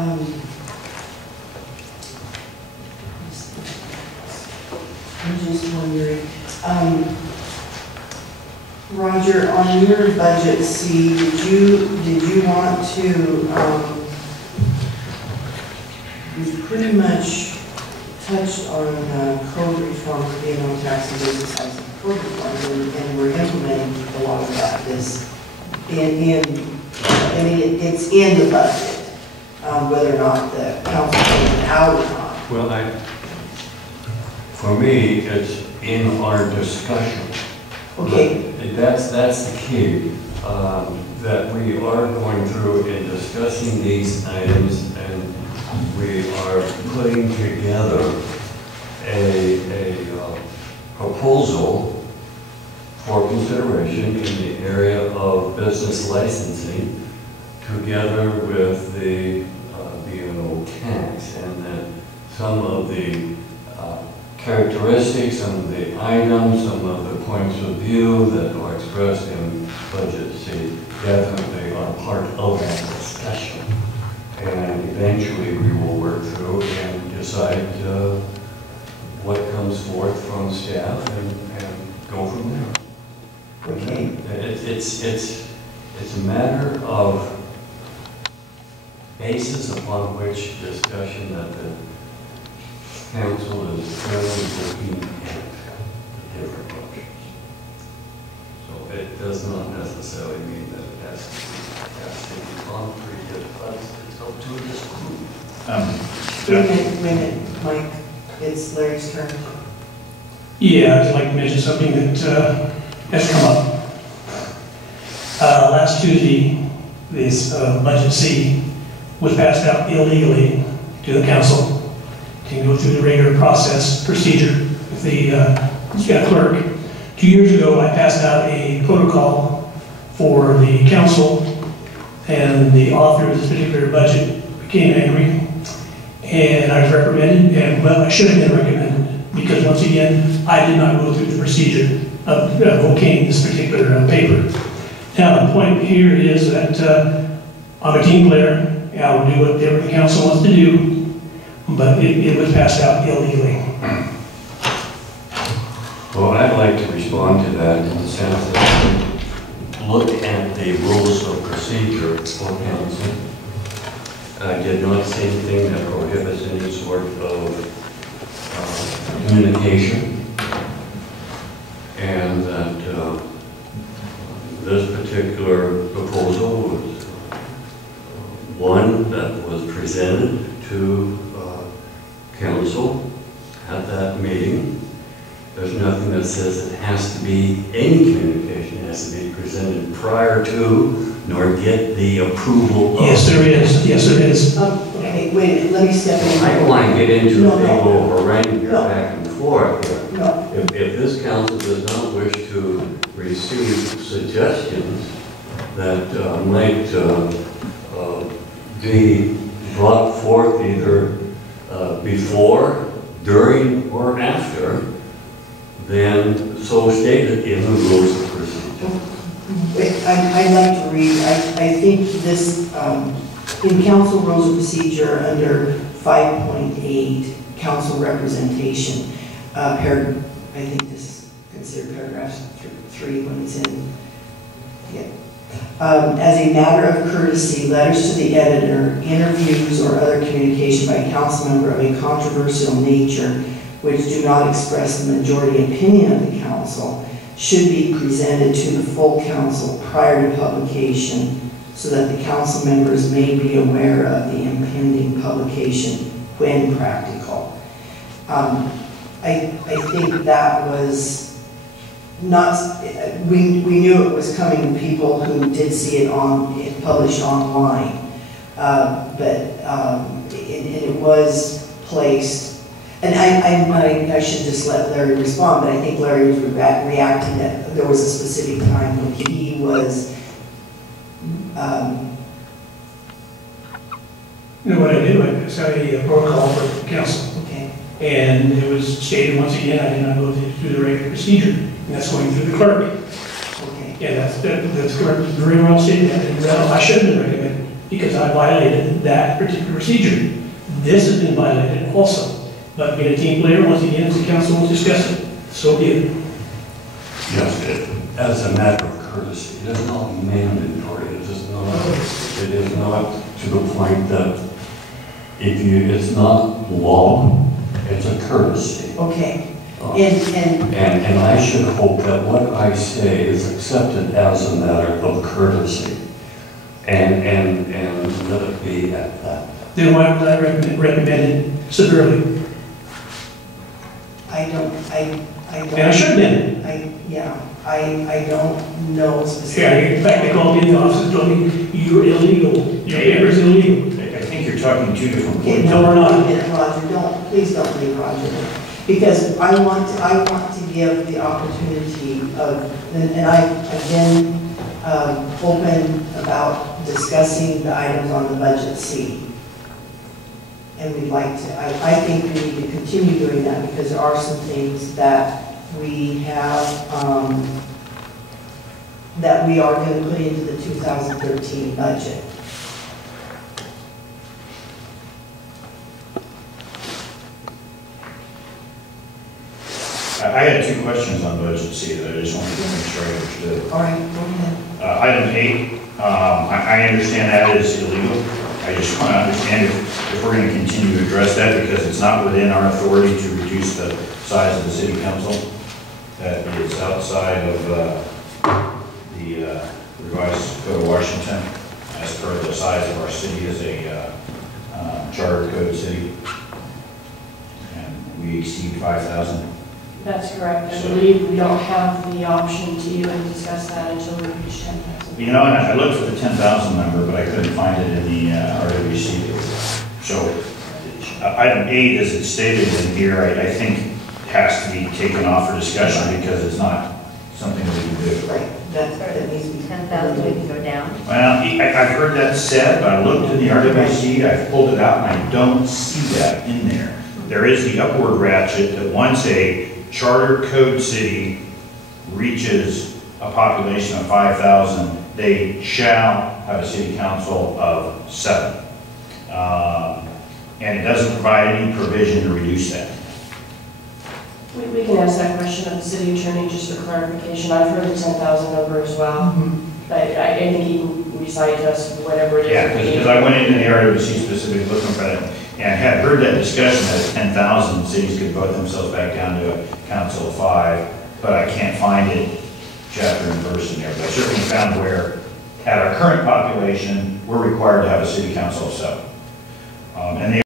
I'm just wondering, Roger, on your budget C, did you want to, we pretty much touched on code reform for being on tax and business tax and code reform, and we're implementing a lot of that. It's in the budget, whether or not the council takes it out or not. Well, for me, it's in our discussion. Okay. That's the key, that we are going through and discussing these items, and we are putting together a proposal for consideration in the area of business licensing, together with the B&O tax, and that some of the characteristics, some of the items, some of the points of view that are expressed in Budget C definitely are part of that discussion. And eventually we will work through and decide what comes forth from staff and go from there. Okay. It's a matter of basis upon which discussion that the council is currently looking at the different options. So it does not necessarily mean that it has to be concrete, but it's up to this group. Wait a minute, Mike. It's Larry's turn. Yeah, I'd like to mention something that has come up. Last Tuesday, this Budget C was passed out illegally to the council to go through the regular procedure with the clerk. 2 years ago, I passed out a protocol for the council, and the author of this particular budget became angry, and I was reprimanded, and well, I should have been recommended, because once again, I did not go through the procedure of okaying this particular paper. Now, the point here is that I'm a team player, and I will do whatever the council wants to do, but it was passed out illegally. Well, I'd like to respond to that in the sense that look at the rules of procedure for council. I did not see anything that prohibits any sort of communication, and that this particular proposal was one that was presented to council at that meeting. There's nothing that says it has to be any communication. It has to be presented prior to, nor get the approval of. Yes, there is. Yes, there is. Okay, wait a minute. Let me step in. I don't want to get into a big old harangue here, No. back and forth here. No. If this council does not wish to receive suggestions that might be brought forth either before, during, or after, then so stated in the rules of procedure. I'd like to read, I think this, in council rules of procedure under 5.8, council representation, I think this is considered paragraph 3 when it's in, yeah. As a matter of courtesy, letters to the editor, interviews, or other communication by a council member of a controversial nature which do not express the majority opinion of the council should be presented to the full council prior to publication so that the council members may be aware of the impending publication when practical. I think that was not, we knew it was coming to people who did see it published online, but it was placed. And I should just let Larry respond, but I think Larry was reacting that there was a specific time when he was. You know what I did? I set a protocol for the council. Okay. And it was stated once again, I did not go through the regular procedure, and that's going through the clerk. Okay. Yeah, that's correct. Very well stated. And I should have been recommended. because I violated that particular procedure. This has been violated also. But being a team player, once again, if the council wants to discuss it, so be it. Yes, as a matter of courtesy, it is not mandatory, it is not to the point that it's not law, it's a courtesy. Okay. And I should hope that what I say is accepted as a matter of courtesy. And let it be at that. Then why was I recommended severely? I don't. And I should have been. I don't know Yeah, specifically. in fact, they called me in the office and told me, you're illegal, your paper's illegal. I think you're talking two different Okay, points. No, we're not. Roger, please don't leave Roger. Because I want to give the opportunity of, and I've been open about discussing the items on the budget C. And we'd like to, I think we need to continue doing that because there are some things that we have, that we are going to put into the 2013 budget. I had two questions on budget C that I just wanted to make sure I understood. All right, go ahead. Item 8, I understand that is illegal. I just want to understand if we're going to continue to address that because it's not within our authority to reduce the size of the city council. That is outside of the revised code of Washington as per the size of our city as a charter code city. And we exceed 5,000. That's correct. I believe we don't have the option to even discuss that until we reach 10,000. You know, and I looked for the 10,000 number, but I couldn't find it in the RWC. So item 8, as it's stated in here, I think has to be taken off for discussion because it's not something that we can do. Right, that needs to be 10,000, we can go down. Well, I've heard that said, but I looked in the RWC, I pulled it out, and I don't see that in there. There is the upward ratchet that once a charter code city reaches a population of 5,000, they shall have a city council of 7. And it doesn't provide any provision to reduce that. We can ask that question of the city attorney just for clarification. I've heard the 10,000 number as well. But I think he can recite to us whatever it is. Yeah, because I went into the RWC specifically looking for that and had heard that discussion that 10,000 cities could vote themselves back down to a council of 5, but I can't find it chapter and verse in there. But I certainly found where at our current population, we're required to have a city council of 7. And they